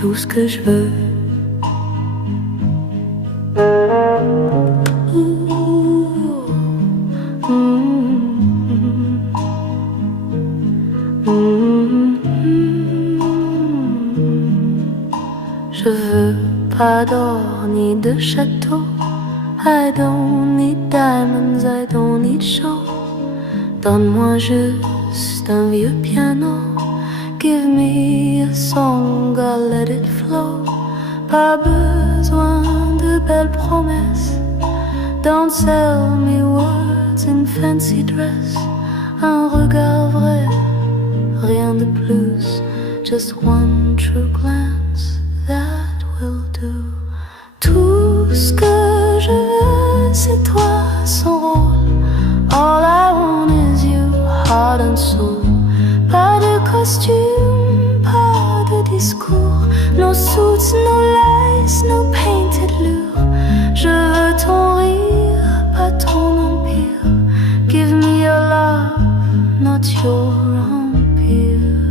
tout ce que je veux. Je veux pas d'or ni de château. I don't need diamonds, I don't need show. Donne-moi juste un vieux piano. Give me a song, I'll let it flow. Pas besoin de belles promesses. Don't sell me words in fancy dress. Un regard vrai, rien de plus. Just one true glance, that will do. Tout ce que je veux, c'est toi sans rôle. All I want is you, heart and soul. Pas de costume, pas de discours. No suits, no lies, no painted lure. Je veux ton rire, pas ton empire. Give me your love, not your empire.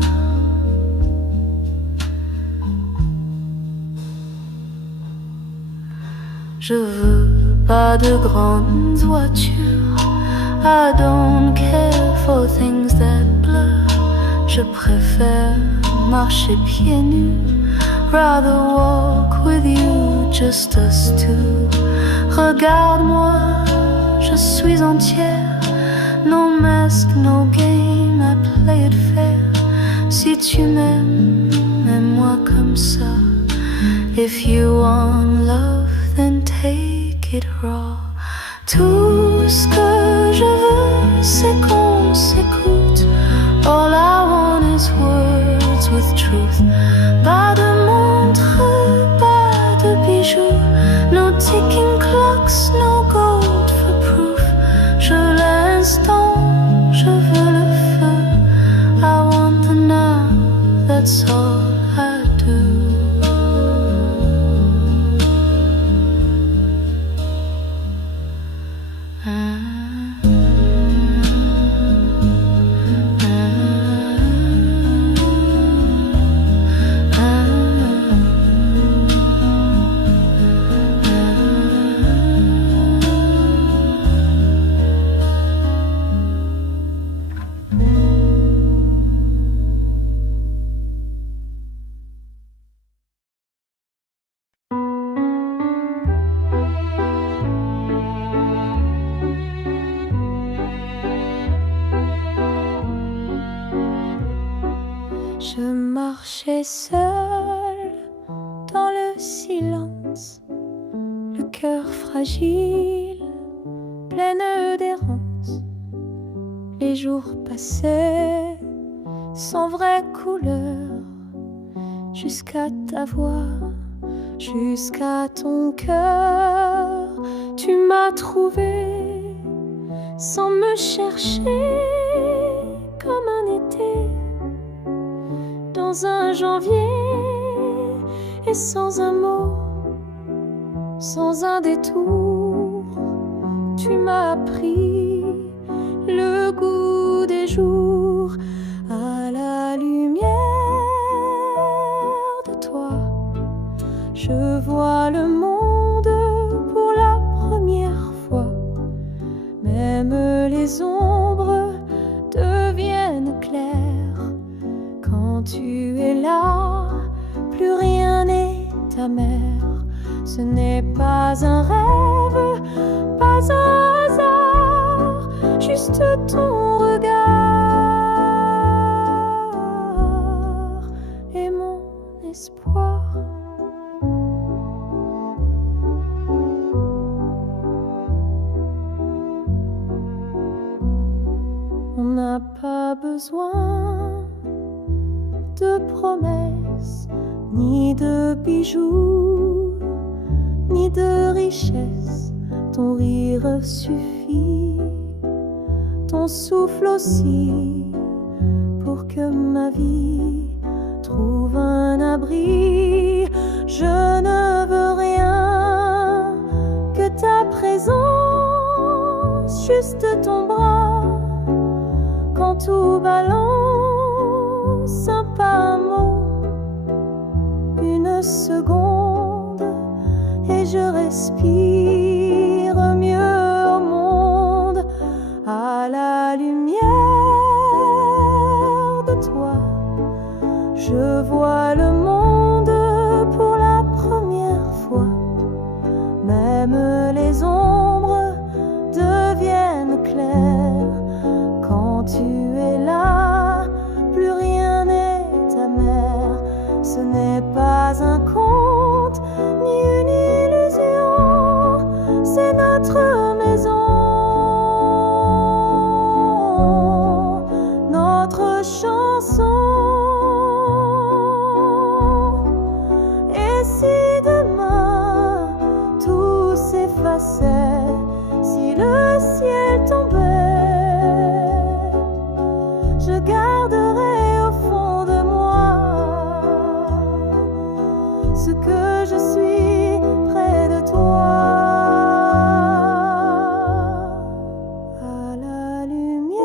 Je veux pas de grandes voitures. I don't care for things that blur. Je préfère marcher pieds nus. Rather walk with you, just us two. Regarde-moi, je suis entière. No mask, no game, I play it fair. Si tu m'aimes, aime-moi comme ça. If you want love, then take it raw. Tout ce que je veux, c'est qu'on s'écoute. All I want is words with truth. Pas de montre, pas de bijoux. No ticking clocks, no gold for proof. Je veux l'instant, je veux le feu. I want the now, that's all I do. Je marchais seule dans le silence, le cœur fragile, pleine d'errance. Les jours passaient sans vraie couleur, jusqu'à ta voix, jusqu'à ton cœur. Tu m'as trouvé sans me chercher, comme un été dans un janvier, et sans un mot, sans un détour, tu m'as appris le goût des jours. À la lumière de toi, je vois le monde pour la première fois. Même les ombres deviennent claires quand tu es là. Plus rien n'est amer. Ce n'est pas un rêve, pas un hasard, juste ton regard et mon espoir. On n'a pas besoin de promesses, ni de bijoux, ni de richesses. Ton rire suffit, ton souffle aussi, pour que ma vie trouve un abri. Je ne veux rien que ta présence, juste ton bras. Quand tout balance, un pas, un mot, une une seconde et je respire mieux au monde à la lumière de toi. Je vois le monde pour la première fois. Même les ombres deviennent claires quand tu es là. Plus rien n'est amer. Ce n'est pas un conte ni une illusion. C'est notre maison, notre chanson. Et si demain tout s'effaçait, si le ciel tombait, je garderai au fond de moi ce que je suis près de toi. À la lumière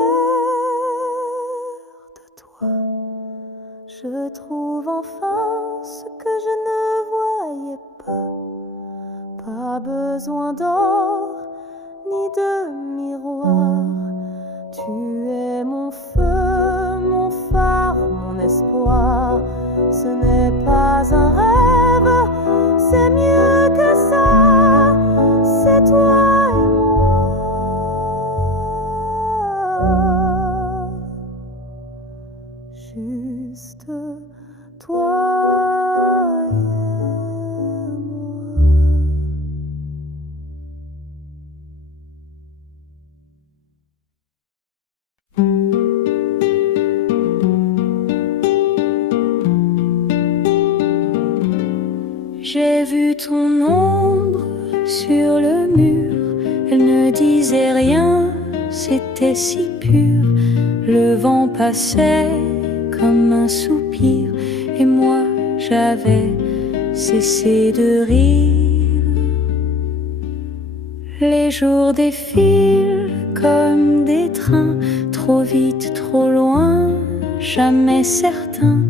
de toi, je trouve enfin ce que je ne voyais pas. Pas besoin d'or ni de miroir. Tu es mon feu, mon phare, mon espoir. Ce n'est pas un rêve, c'est mieux que ça. C'est toi et moi. Juste toi et moi. J'ai vu ton ombre sur le mur. Elle ne disait rien, c'était si pur. Le vent passait comme un soupir, et moi j'avais cessé de rire. Les jours défilent comme des trains, trop vite, trop loin, jamais certain.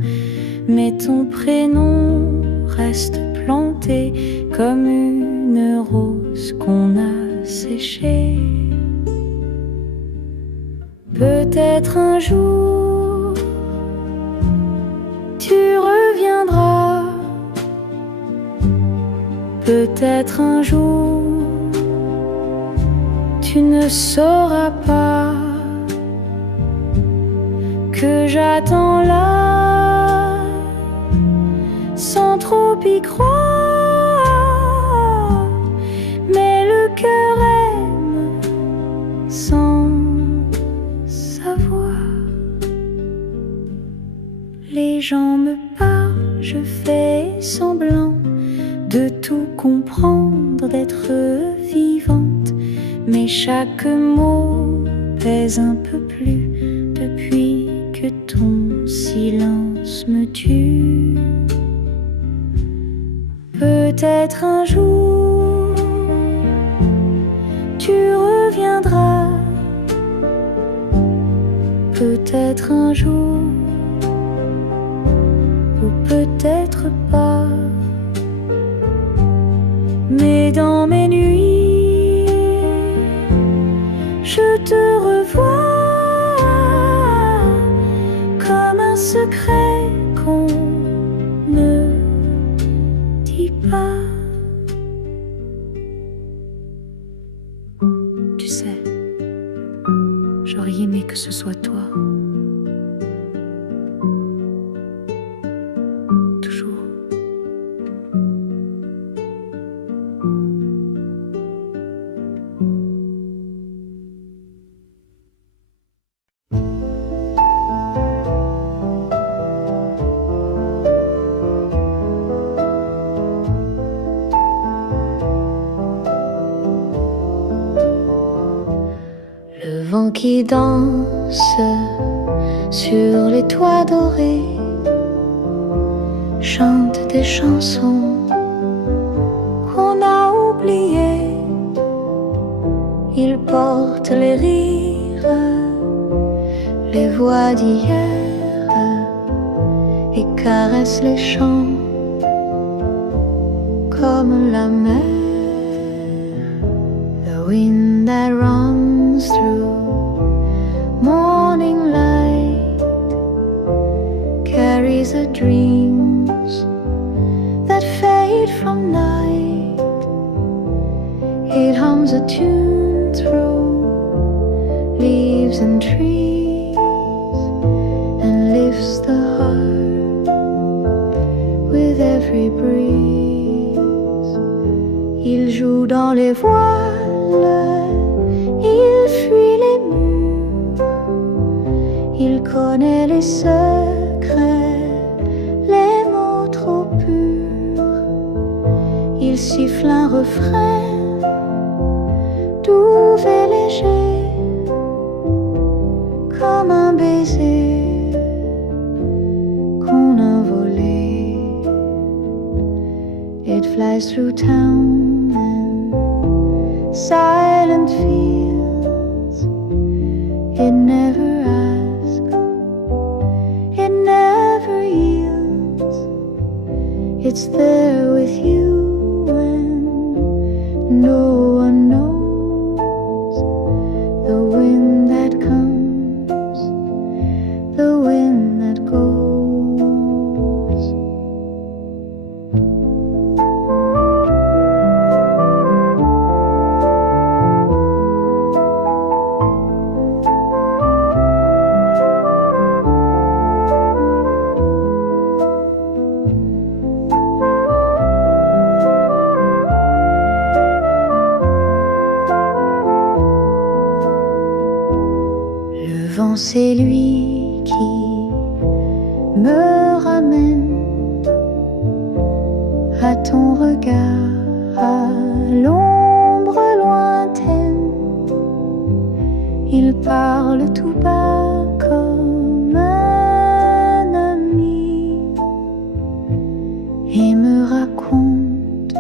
Mais ton prénom reste planté comme une rose qu'on a séchée. Peut-être un jour tu reviendras. Peut-être un jour tu ne sauras pas que j'attends là sans trop y croire. Mais le cœur aime sans savoir. Les gens me parlent, je fais semblant de tout comprendre, d'être vivante. Mais chaque mot pèse un peu plus depuis que ton silence me tue. Peut-être un jour tu reviendras. Peut-être un jour, ou peut-être pas. Mais dans mes nuits, je te revois comme un secret qu'on ne dit pas. Tu sais, j'aurais aimé que ce soit toi. Toujours. Le vent qui danse sur les toits dorés chante des chansons qu'on a oubliées. Il porte les rires, les voix d'hier et caresse les chants comme la mer. The wind that runs through morning light carries the dreams that fade from night. It hums a tune through leaves and trees and lifts the heart with every breeze. Il joue dans les voiles, il fuit les murs, il connaît les secrets, les mots trop purs. Il siffle un refrain doux et léger, comme un baiser qu'on a volé. It flies through town and silent fields. It never asks, it never yields. It's there with you when no one knows. The wind that comes, the wind that goes. C'est lui qui me ramène à ton regard, à l'ombre lointaine. Il parle tout bas comme un ami et me raconte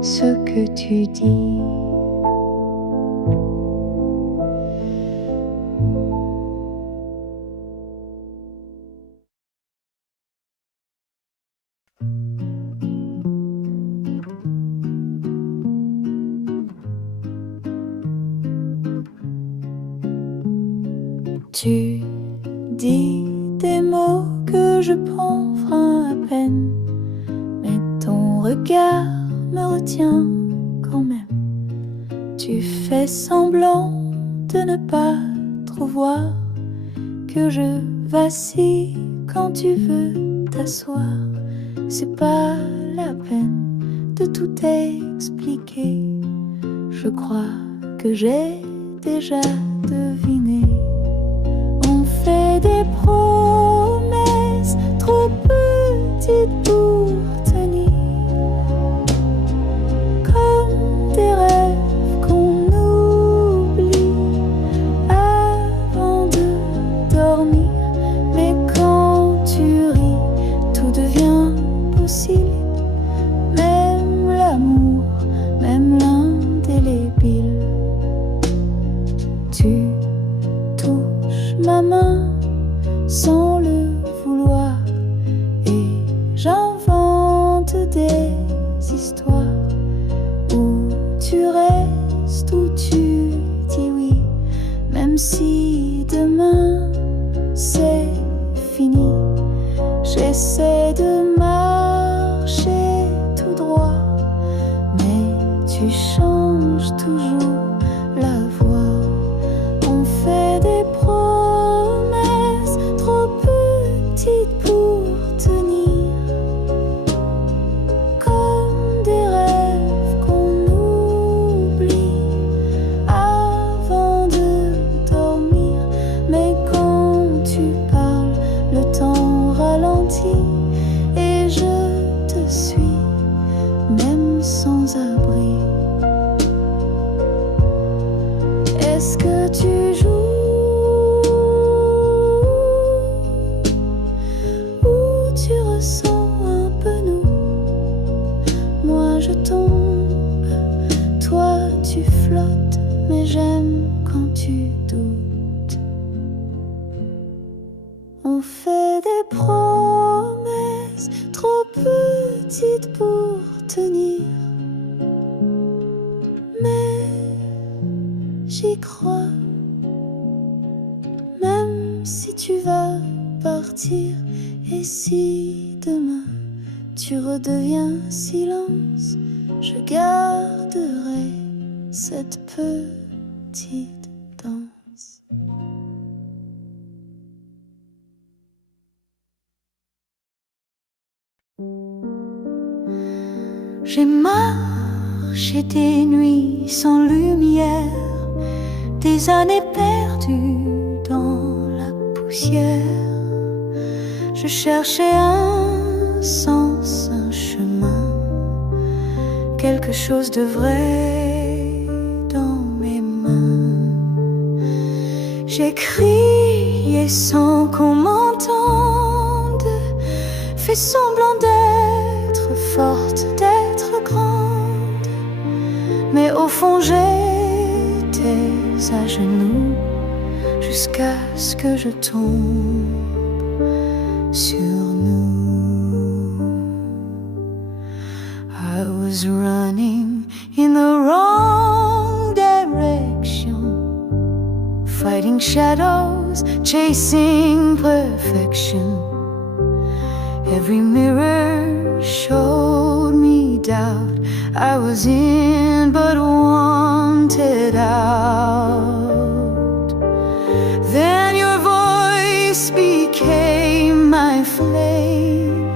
ce que tu dis. Tu dis des mots que je prends frein à peine, mais ton regard me retient quand même. Tu fais semblant de ne pas trop voir que je vacille quand tu veux t'asseoir. C'est pas la peine de tout expliquer. Je crois que j'ai déjà deviné. On fait des promesses trop petites pour tenir, comme des rêves qu'on oublie avant de dormir. Mais quand tu ris, tout devient possible. Même l'amour, même l'indélébile. Tu touches ma main sans le vouloir et j'invente des histoires où tu restes, où tu dis oui, même si demain c'est fini. J'essaie de marcher tout droit, mais tu changes toujours la voie. On fait des promesses trop petites pour tenir, comme des rêves qu'on oublie avant de dormir. Mais quand tu parles, le temps ralentit et je te suis, même sans abri. Est-ce que tu joues ou tu ressens un peu nous? Moi je tombe, toi tu flottes, mais j'aime quand tu doutes. On fait des promesses promesses trop petites pour tenir. Mais j'y crois, même si tu vas partir. Et si demain tu redeviens silence, je garderai cette petite danse. J'ai marché des nuits sans lumière, des années perdues dans la poussière. Je cherchais un sens, un chemin, quelque chose de vrai dans mes mains. J'ai crié sans qu'on m'entende, fait semblant d'être forte, d'être grande, mais au fond j'étais à genoux jusqu'à ce que je tombe sur nous. I was running in the wrong direction, fighting shadows, chasing perfection. Every mirror showed me doubt. I was in but wanted out. Then your voice became my flame,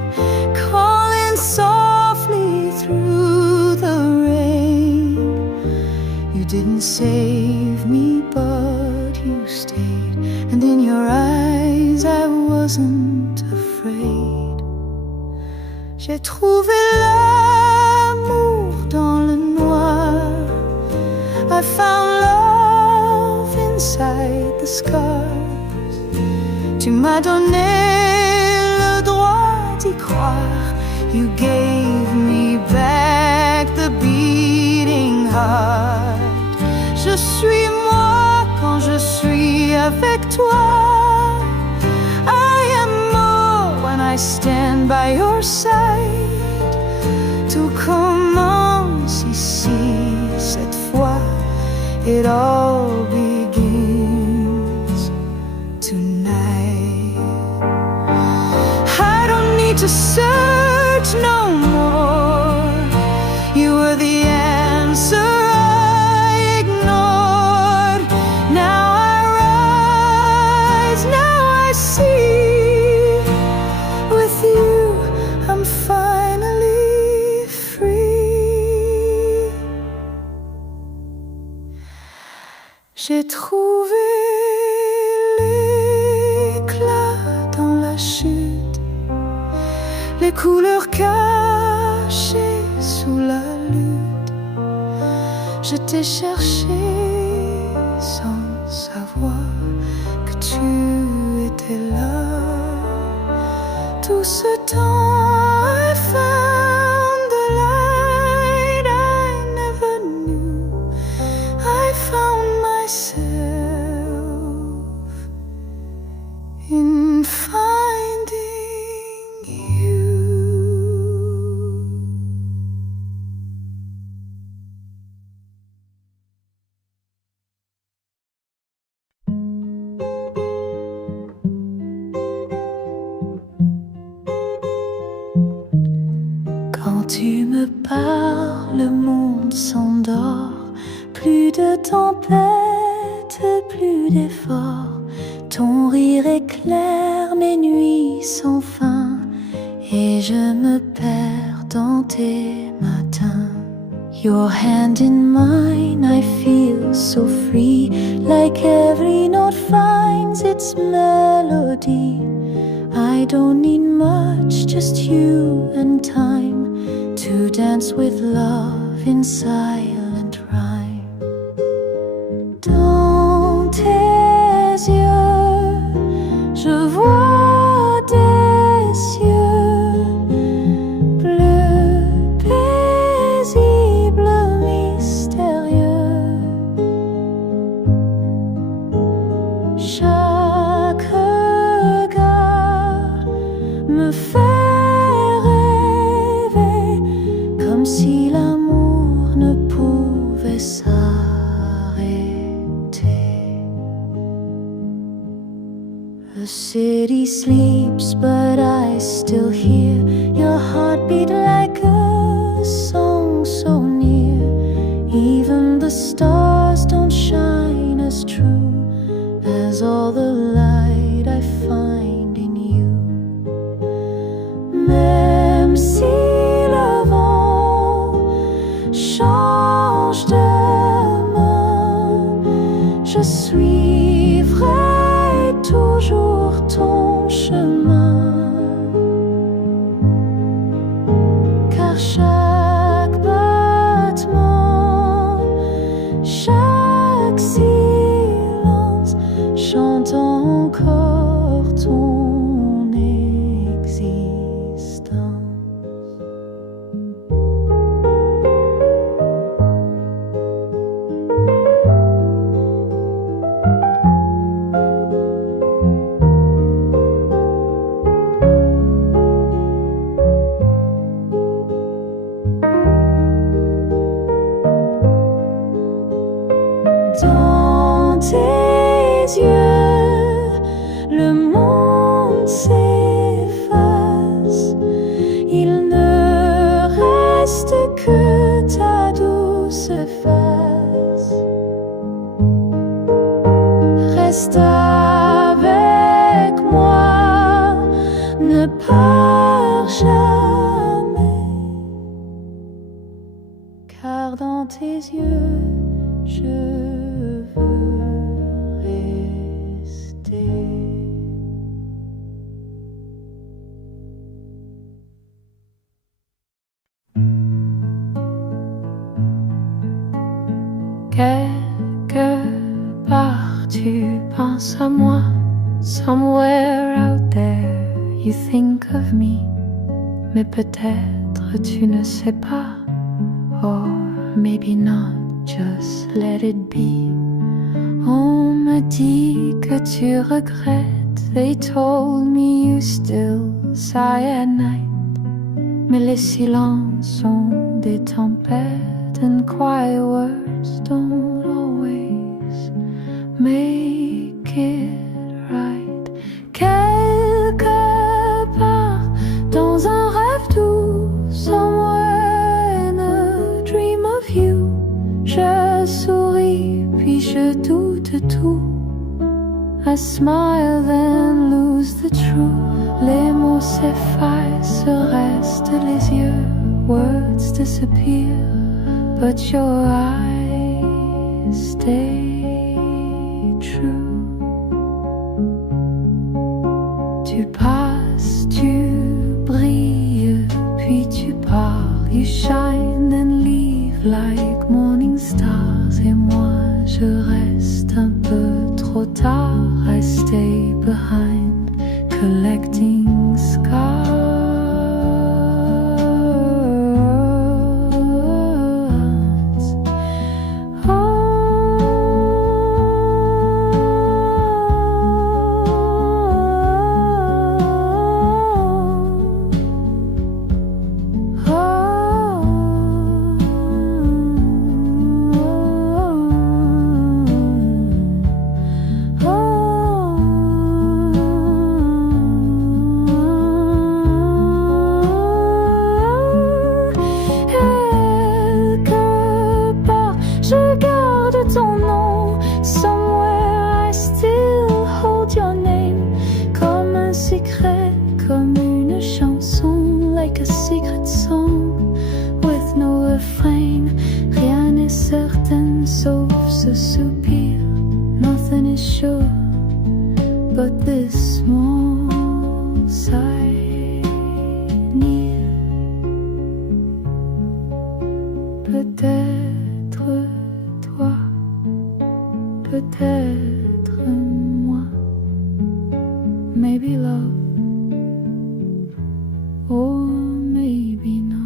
calling softly through the rain. You didn't save me, but you stayed, and in your eyes I wasn't afraid. J'ai trouvé l'amour dans le noir. I found love inside the scars. Tu m'as donné le droit d'y croire. You gave me back the beating heart. Je suis moi quand je suis avec toi. I am more when I stand by your side. Tout commence ici cette fois. It all begins tonight. I don't need to search no more. You were the answer I ignored. Now I rise, now I see. With you I'm finally free. J'ai trouvé l'éclat dans la chute, les couleurs cachées sous la lutte. Je t'ai cherché sans savoir que tu étais là. Tout ce temps I found the light I never knew. I found myself in finding you. Quand tu me parles, le monde s'endort. Plus de tempête, plus d'efforts. Ton rire éclaire mes nuits sans fin, et je me perds dans tes matins. Your hand in mine, I feel so free, like every note finds its melody. I don't need much, just you and time, to dance with love in silent rhyme. Dans tes yeux, je vois des cieux bleus, paisibles, mystérieux. Chaque regard me fait city sleeps, but I still hear your heartbeat like a song so near. Even the stars don't shine as true as all the light I find in you. Même si le vent change de main, je suivrai toujours ton chemin, car chaque battement, chaque silence chante encore ton existence. Dans tes yeux, le monde s'efface. Il ne reste que ta douce face. Reste avec moi, ne pars jamais, car dans tes yeux, je veux rester. Quelque part tu penses à moi. Somewhere out there you think of me. Mais peut-être tu ne sais pas. Or maybe not. Just let it be. On me dit que tu regrettes. They told me you still sigh at night. Mais les silences sont des tempêtes, and quiet words don't always make it right. Quelque part dans un rêve doux, somewhere in a dream of you, je souris, puis je doute tout. I smile then lose the truth. Les mots s'effacent, restent les yeux. Words disappear, but your eyes stay true. Tu passes, tu brilles, puis tu pars. You shine and leave like morning stars. Et moi je reste un peu trop tard. I stay behind, collecting scars. Like a secret song with no refrain. Rien n'est certain sauf ce soupir. Nothing is sure but this small sigh near. Peut-être toi, peut-être moi. Maybe love. Or maybe not.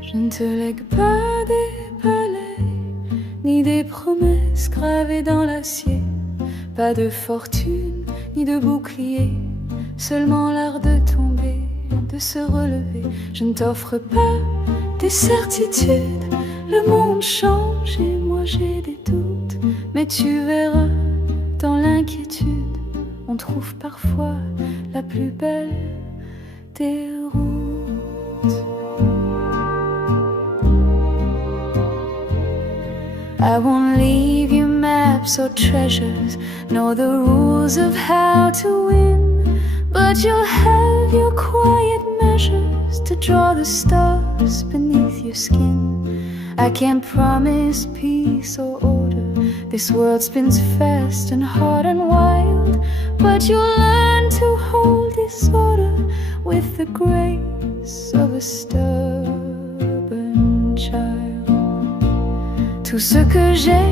Je ne te lègue pas des palais, ni des des promesses gravées dans l'acier. Pas de fortune ni de bouclier, seulement l'art de tomber, de se relever. Je ne t'offre pas des certitudes, le monde change et moi j'ai des doutes. Mais tu verras, dans l'inquiétude, on trouve parfois la plus belle des routes. I won't leave you maps or treasures, nor the rules of how to win, but you'll have your quiet measures to draw the stars beneath your skin. I can't promise peace or order, this world spins fast and hard and wild, but you'll learn to hold disorder with the grace of a stubborn child. Tout ce que j'ai,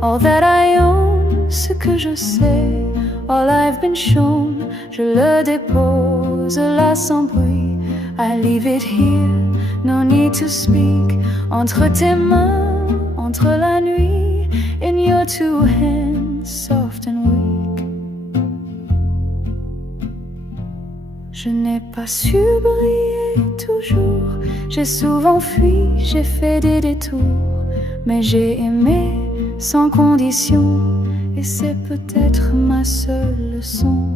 all that I own, ce que je sais, all I've been shown, je le dépose là sans bruit. I leave it here, no need to speak. Entre tes mains, entre la nuit, in your two hands, soft and weak. Je n'ai pas su briller toujours, j'ai souvent fui, j'ai fait des détours, mais j'ai aimé sans condition, et c'est peut-être ma seule leçon.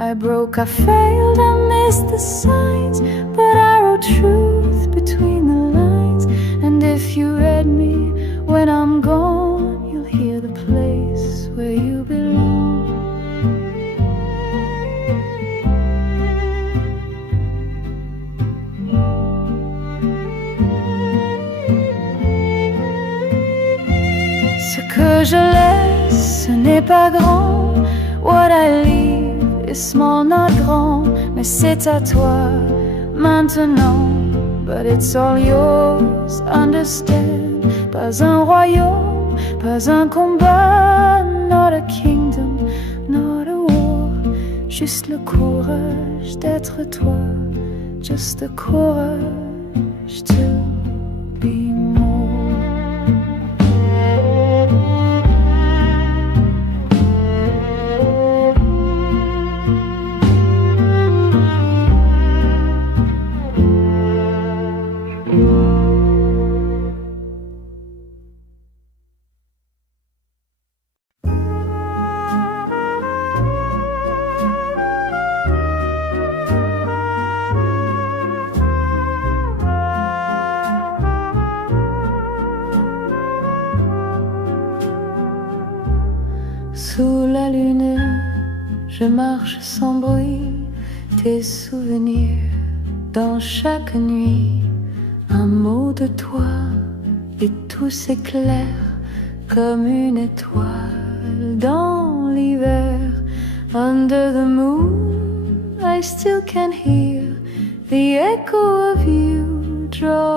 I broke, I failed, I missed the signs, but I wrote truth between the lines. And if you read me when I'm gone, you'll hear the place where you belong. Ce que je laisse, ce n'est pas grand. What I leave is small, not grand. Mais c'est à toi maintenant. But it's all yours, understand. Pas un royaume, pas un combat. Not a kingdom, not a war. Juste le courage d'être toi. Just the courage to be more. Sous la lune, je marche sans bruit, tes souvenirs dans chaque nuit. Un mot de toi et tout s'éclaire comme une étoile dans l'hiver. Under the moon, I still can hear the echo of you draw